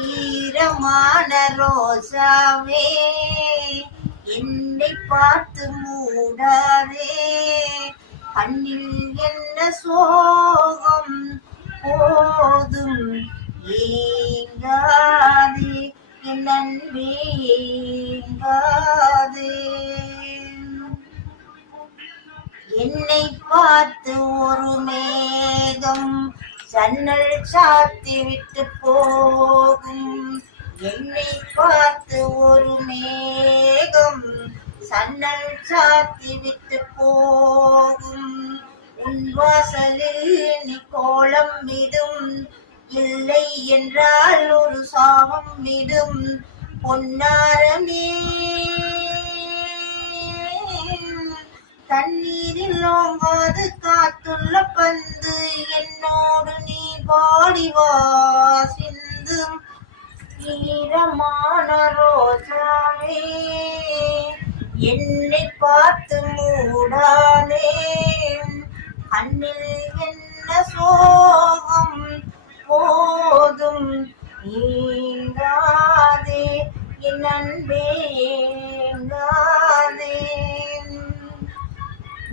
ஈரமான ரோசாவே என்னை பார்த்து மூடாதே, கண்ணில் என்ன சோகம் போதும் ஏங்காதே, என் அன்பே ஏங்காதே. என்னை பார்த்து ஒரு மேகம் ஜன்னல் சாத்தி விட்டு போகும், என்னை பார்த்து ஒரு மேகம் சன்னல் சாத்தி விட்டு போகும். உன் வாசலில் நீ கோலம் விடும், இல்லை என்றால் ஒரு சாபம் விடும். பொன்னாரமே தண்ணீரில் ஓங்காது காத்துள்ள பந்து, என்னோடு நீ பாடி வா சிந்து. ஈரமான ரோஜாவே என்னை பார்த்து மூடாதே, கண்ணில் என்ன சோகம் போதும் ஏங்காதே, என் அன்பே ஏங்காதே.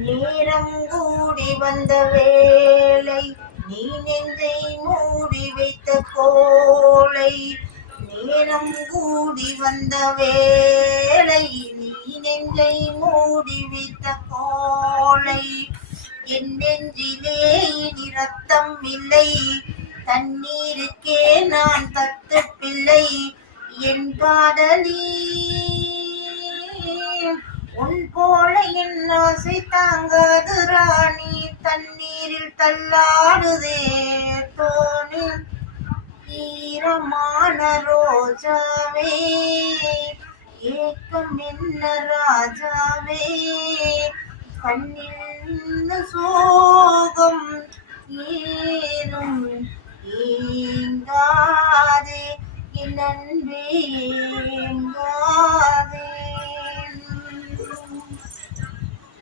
நேரம் கூடி வந்த வேளை நீ நெஞ்சை மூடி வைத்த கோளை, நேரம் கூடி வந்த வேளை நீ நெஞ்சை மூடி வைத்த கோளை. என் நெஞ்சிலே இனி ரத்தம் இல்லை, தண்ணீருக்கே நான் தத்து பிள்ளை. என் காதலி உன் போல என் ஆசை தாங்காது ராணி, தண்ணீரில் தள்ளாடுதே தோணி. ஈரமான ரோஜாவே ஏக்கம் என்ன ராஜாவே, கண்ணில் சோகம் ஏறும் ஏங்காதே, என் அன்பே ஏங்காதே.